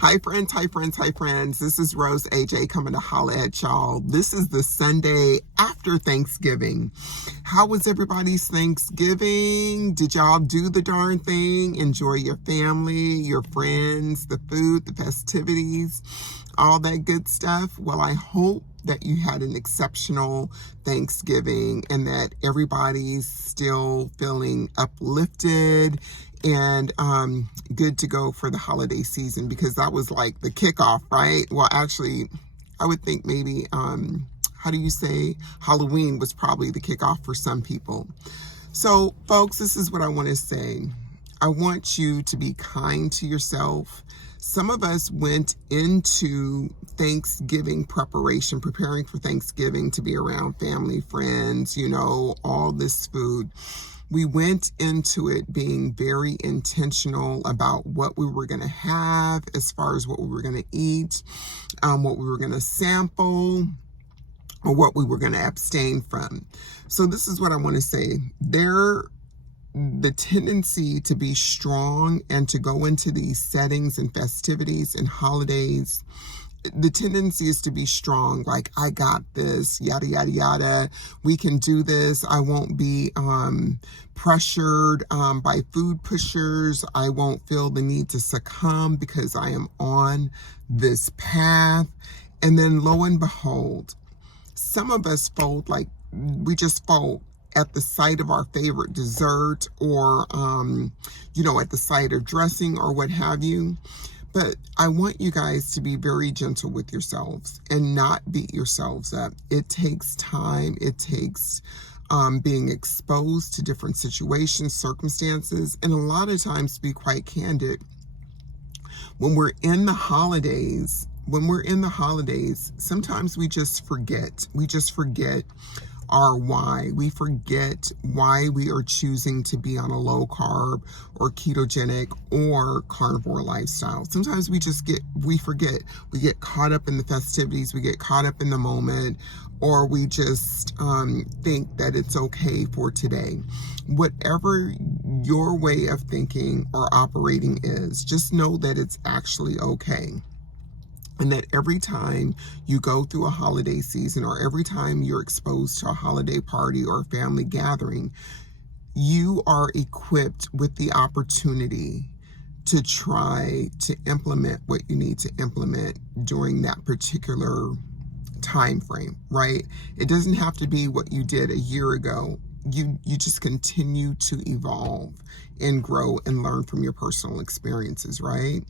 Hi friends, hi friends, hi friends. This is Rose AJ coming to holla at y'all. This is the Sunday after Thanksgiving. How was everybody's Thanksgiving? Did y'all do the darn thing? Enjoy your family, your friends, the food, the festivities, all that good stuff? Well, I hope that you had an exceptional Thanksgiving and that everybody's still feeling uplifted and good to go for the holiday season, because that was like the kickoff, right? Well, actually, I would think maybe, how do you say, Halloween was probably the kickoff for some people. So, folks, this is what I want to say. I want you to be kind to yourself. Some of us went into Thanksgiving preparation, preparing for Thanksgiving to be around family, friends, all this food. We went into it being very intentional about what we were going to have as far as what we were going to eat, what we were going to sample, or what we were going to abstain from. So this is what I want to say. The tendency to be strong and to go into these settings and festivities and holidays, the tendency is to be strong, like, I got this, yada, yada, yada. We can do this. I won't be pressured by food pushers. I won't feel the need to succumb because I am on this path. And then lo and behold, some of us fold, like we just fold at the sight of our favorite dessert or, at the sight of dressing or what have you. But I want you guys to be very gentle with yourselves and not beat yourselves up. It takes time. It takes being exposed to different situations, circumstances, and a lot of times, to be quite candid, when we're in the holidays, sometimes we just forget. We just forget our why. We forget why we are choosing to be on a low carb or ketogenic or carnivore lifestyle. Sometimes we forget. We get caught up in the festivities, we get caught up in the moment, or we just think that it's okay for today. Whatever your way of thinking or operating is, just know that it's actually okay. And that every time you go through a holiday season or every time you're exposed to a holiday party or a family gathering, you are equipped with the opportunity to try to implement what you need to implement during that particular time frame, right? It doesn't have to be what you did a year ago. You just continue to evolve and grow and learn from your personal experiences, right?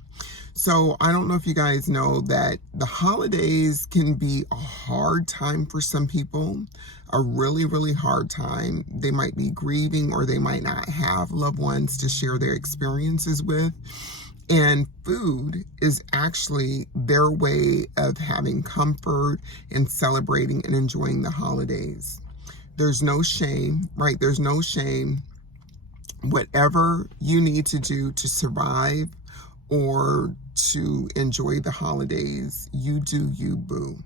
So I don't know if you guys know that the holidays can be a hard time for some people, a really, really hard time. They might be grieving or they might not have loved ones to share their experiences with. And food is actually their way of having comfort and celebrating and enjoying the holidays. There's no shame, right? There's no shame. Whatever you need to do to survive or to enjoy the holidays, you do you, boo.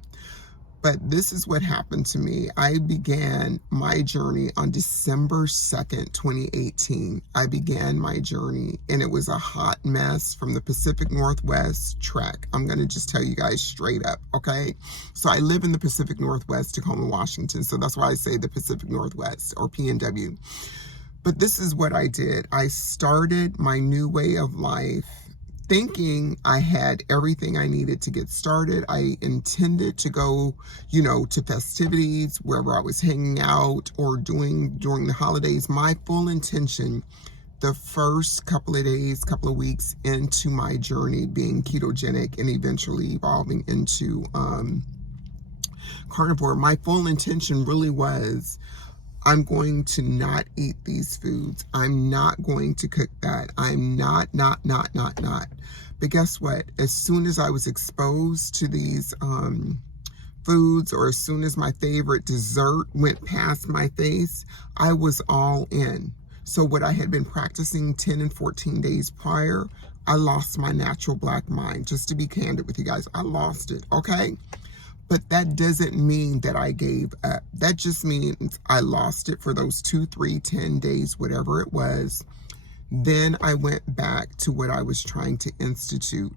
But this is what happened to me. I began my journey on December 2nd, 2018. I began my journey and it was a hot mess from the Pacific Northwest trek. I'm going to just tell you guys straight up, okay? So I live in the Pacific Northwest, Tacoma, Washington. So that's why I say the Pacific Northwest, or PNW. But this is what I did. I started my new way of life thinking I had everything I needed to get started. I intended to go, to festivities, wherever I was hanging out or doing during the holidays. My full intention, the first couple of days, couple of weeks into my journey being ketogenic and eventually evolving into carnivore, my full intention really was, I'm going to not eat these foods. I'm not going to cook that. I'm not. But guess what? As soon as I was exposed to these foods, or as soon as my favorite dessert went past my face, I was all in. So what I had been practicing 10 and 14 days prior, I lost my natural black mind. Just to be candid with you guys, I lost it, okay? But that doesn't mean that I gave up. That just means I lost it for those 2, 3, 10 days, whatever it was. Then I went back to what I was trying to institute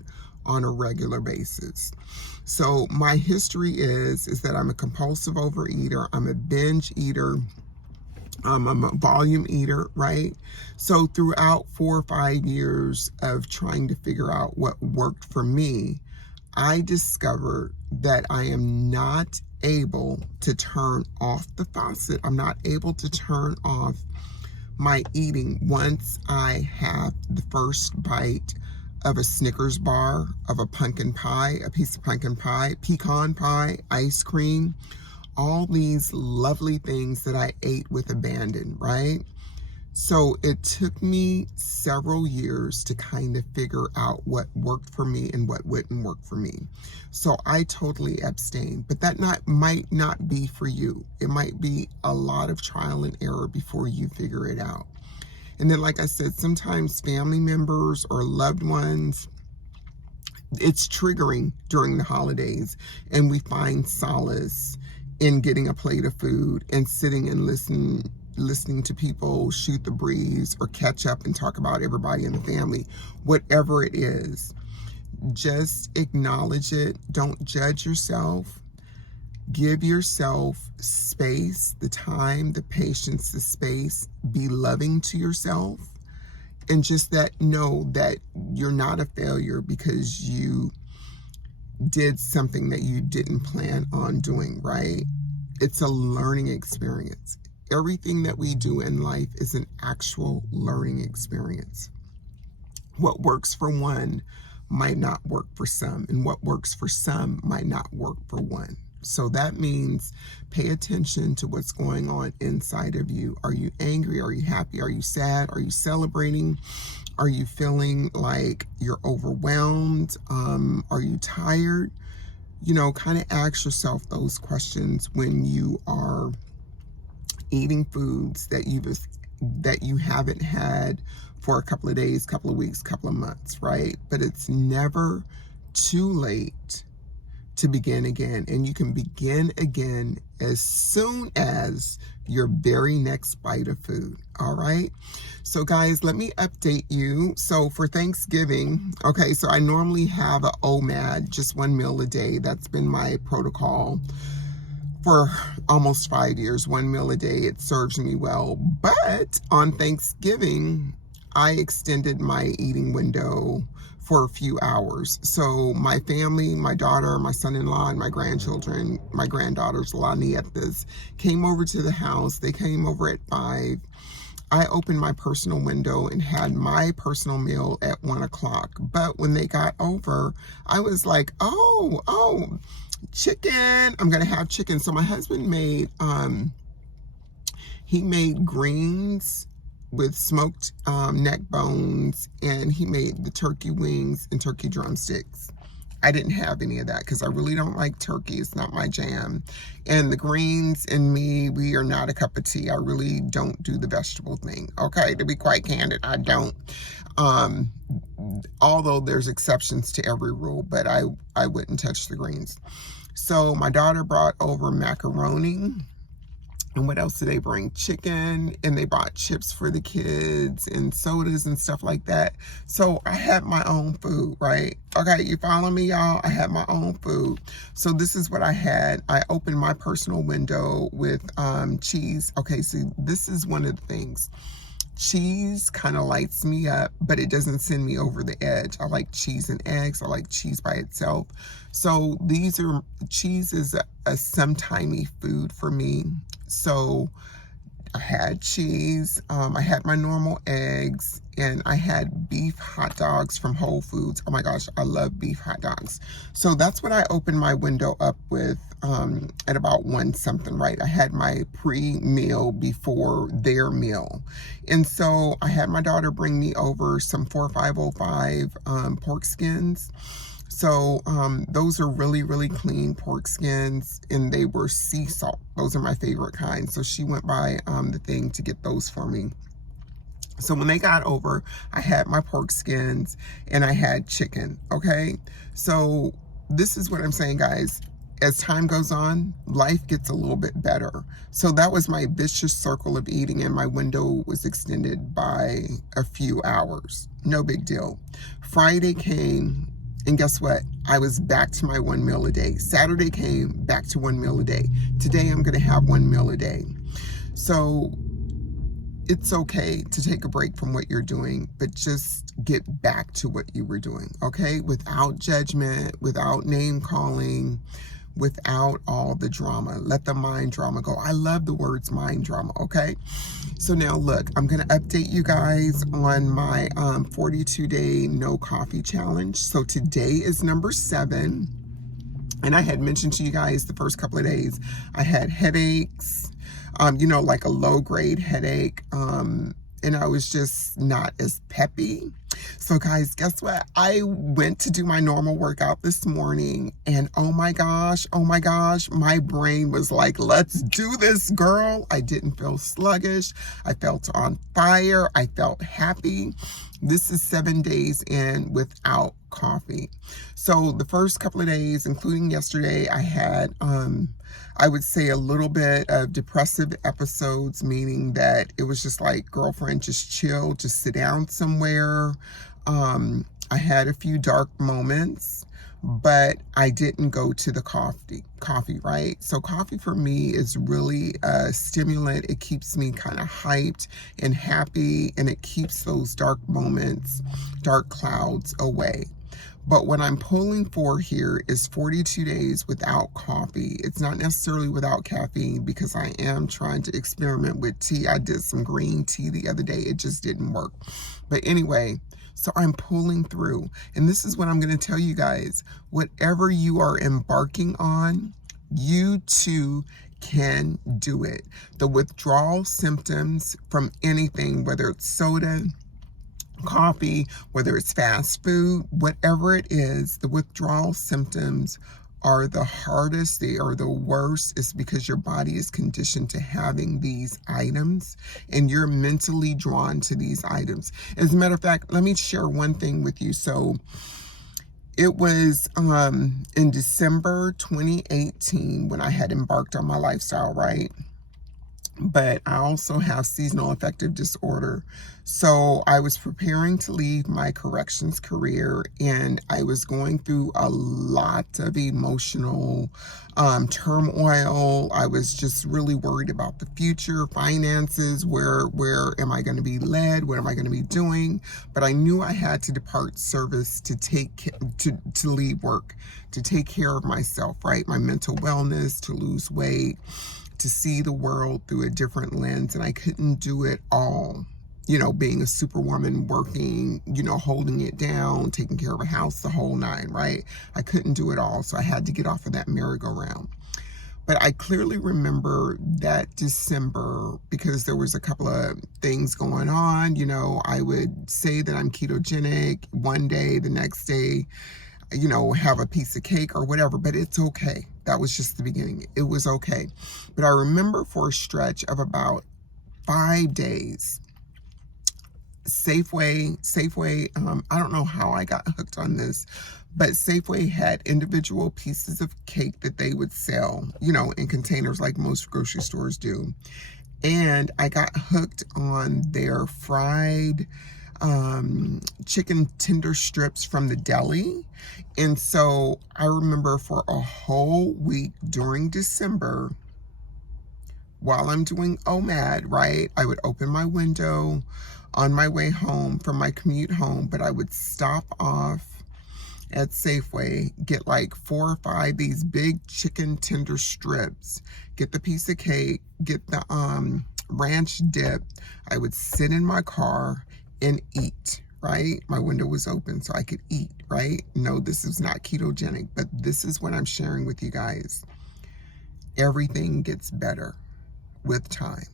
on a regular basis. So my history is that I'm a compulsive overeater. I'm a binge eater. I'm a volume eater, right? So throughout 4 or 5 years of trying to figure out what worked for me, I discovered that I am not able to turn off the faucet. I'm not able to turn off my eating once I have the first bite of a Snickers bar, of a pumpkin pie, a piece of pumpkin pie, pecan pie, ice cream, all these lovely things that I ate with abandon, right? So it took me several years to kind of figure out what worked for me and what wouldn't work for me. So I totally abstained, but that might not be for you. It might be a lot of trial and error before you figure it out. And then, like I said, sometimes family members or loved ones, it's triggering during the holidays, and we find solace in getting a plate of food and sitting and listening to people shoot the breeze or catch up and talk about everybody in the family. Whatever it is, just acknowledge it. Don't judge yourself. Give yourself space, the time, the patience, the space. Be loving to yourself. And just know that you're not a failure because you did something that you didn't plan on doing, right? It's a learning experience. Everything that we do in life is an actual learning experience. What works for one might not work for some, and what works for some might not work for one. So that means pay attention to what's going on inside of you. Are you angry? Are you happy? Are you sad? Are you celebrating? Are you feeling like you're overwhelmed? Are you tired? You know, kind of ask yourself those questions when you are eating foods that you haven't had for a couple of days, couple of weeks, couple of months, right? But it's never too late to begin again. And you can begin again as soon as your very next bite of food. All right. So guys, let me update you. So for Thanksgiving, okay, so I normally have a OMAD, just one meal a day. That's been my protocol for almost 5 years, one meal a day. It serves me well. But on Thanksgiving, I extended my eating window for a few hours. So my family, my daughter, my son-in-law, and my grandchildren, my granddaughters, La Nietas, came over to the house. They came over at 5. I opened my personal window and had my personal meal at 1 o'clock. But when they got over, I was like, oh, chicken. I'm going to have chicken. So my husband made, he made greens with smoked neck bones, and he made the turkey wings and turkey drumsticks. I didn't have any of that because I really don't like turkey. It's not my jam. And the greens and me, we are not a cup of tea. I really don't do the vegetable thing. Okay, to be quite candid, I don't. Although there's exceptions to every rule, but I wouldn't touch the greens. So my daughter brought over macaroni. And what else did they bring? Chicken, and they bought chips for the kids and sodas and stuff like that. So I had my own food, right? Okay, you follow me, y'all? I had my own food. So this is what I had. I opened my personal window with cheese. Okay, see, this is one of the things. Cheese kind of lights me up, but it doesn't send me over the edge. I like cheese and eggs. I like cheese by itself. So cheese is a sometimey food for me. So I had cheese, I had my normal eggs, and I had beef hot dogs from Whole Foods. Oh my gosh, I love beef hot dogs. So that's what I opened my window up with at about 1 something, right? I had my pre-meal before their meal. And so I had my daughter bring me over some 4505 pork skins. So those are really, really clean pork skins, and they were sea salt. Those are my favorite kind. So she went by the thing to get those for me. So when they got over, I had my pork skins and I had chicken, okay? So this is what I'm saying, guys. As time goes on, life gets a little bit better. So that was my vicious circle of eating, and my window was extended by a few hours. No big deal. Friday came, And guess what? I was back to my 1 meal a day. Saturday came, back to 1 meal a day. Today I'm going to have 1 meal a day. So it's okay to take a break from what you're doing, but just get back to what you were doing, okay? Without judgment, without name calling, without all the drama. Let the mind drama go. I love the words mind drama, okay? So now look, I'm going to update you guys on my 42-day no coffee challenge. So today is number 7. And I had mentioned to you guys the first couple of days, I had headaches, like a low-grade headache, and I was just not as peppy. So guys, guess what? I went to do my normal workout this morning, and oh my gosh, my brain was like, let's do this, girl. I didn't feel sluggish. I felt on fire. I felt happy. This is 7 days in without coffee. So the first couple of days, including yesterday, I had, I would say, a little bit of depressive episodes, meaning that it was just like, girlfriend, just chill, just sit down somewhere. I had a few dark moments, but I didn't go to the coffee, right? So coffee for me is really a stimulant. It keeps me kind of hyped and happy, and it keeps those dark moments, dark clouds away. But what I'm pulling for here is 42 days without coffee. It's not necessarily without caffeine, because I am trying to experiment with tea. I did some green tea the other day. It just didn't work. But anyway, so I'm pulling through. And this is what I'm going to tell you guys. Whatever you are embarking on, you too can do it. The withdrawal symptoms from anything, whether it's soda, coffee, whether it's fast food, whatever it is, the withdrawal symptoms are the hardest, they are the worst. It's because your body is conditioned to having these items, and you're mentally drawn to these items. As a matter of fact, let me share one thing with you. So it was in December 2018 when I had embarked on my lifestyle, right? But I also have seasonal affective disorder. So I was preparing to leave my corrections career, and I was going through a lot of emotional turmoil. I was just really worried about the future, finances, where am I going to be led? What am I going to be doing? But I knew I had to depart service to leave work, to take care of myself, right? My mental wellness, to lose weight, to see the world through a different lens. And I couldn't do it all, being a superwoman, working, holding it down, taking care of a house, the whole 9, right? I couldn't do it all. So I had to get off of that merry-go-round. But I clearly remember that December, because there was a couple of things going on. I would say that I'm ketogenic one day, the next day, have a piece of cake or whatever, but it's okay. That was just the beginning. It was okay. But I remember for a stretch of about 5 days, Safeway, I don't know how I got hooked on this, but Safeway had individual pieces of cake that they would sell, in containers like most grocery stores do. And I got hooked on their fried chicken tender strips from the deli. And so I remember for a whole week during December, while I'm doing OMAD, right, I would open my window on my way home from my commute home, but I would stop off at Safeway, get like 4 or 5 these big chicken tender strips, get the piece of cake, get the ranch dip. I would sit in my car and eat, right? My window was open so I could eat, right? No, this is not ketogenic, but this is what I'm sharing with you guys. Everything gets better with time.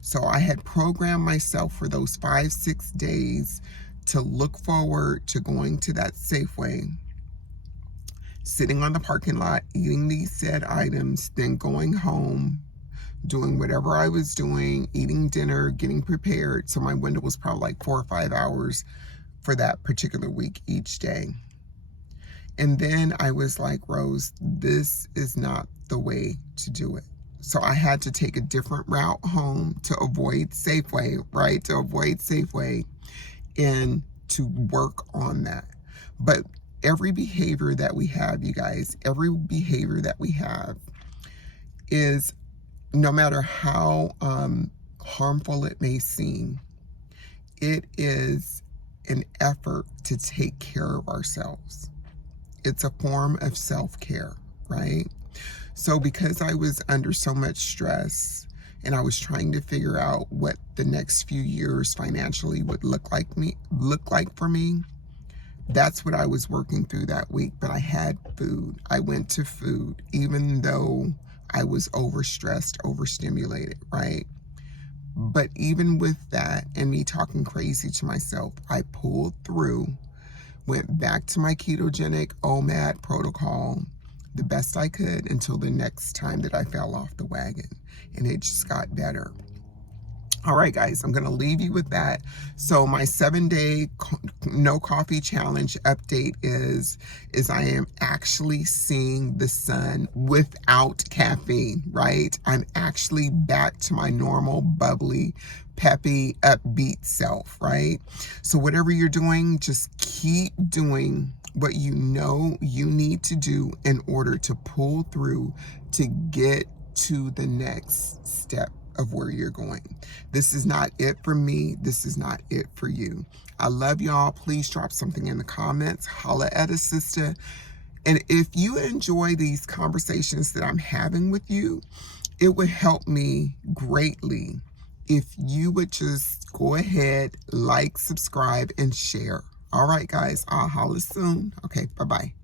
So I had programmed myself for those 5-6 days to look forward to going to that Safeway, sitting on the parking lot, eating these said items, then going home, doing whatever I was doing, eating dinner, getting prepared. So my window was probably like 4 or 5 hours for that particular week each day. And then I was like, Rose, this is not the way to do it. So I had to take a different route home to avoid Safeway, right? To avoid Safeway and to work on that. But every behavior that we have, you guys, every behavior that we have is, no matter how harmful it may seem, it is an effort to take care of ourselves. It's a form of self-care, right? So because I was under so much stress and I was trying to figure out what the next few years financially would look like for me, that's what I was working through that week. But I had food. I went to food, even though I was overstressed, overstimulated, right? But even with that and me talking crazy to myself, I pulled through, went back to my ketogenic OMAD protocol the best I could until the next time that I fell off the wagon. And it just got better. All right, guys, I'm going to leave you with that. So my 7-day no coffee challenge update is I am actually seeing the sun without caffeine, right? I'm actually back to my normal, bubbly, peppy, upbeat self, right? So whatever you're doing, just keep doing what you know you need to do in order to pull through to get to the next step of where you're going. This is not it for me. This is not it for you. I love y'all. Please drop something in the comments. Holla at a sister. And if you enjoy these conversations that I'm having with you, it would help me greatly if you would just go ahead, like, subscribe, and share. All right, guys. I'll holla soon. Okay, bye-bye.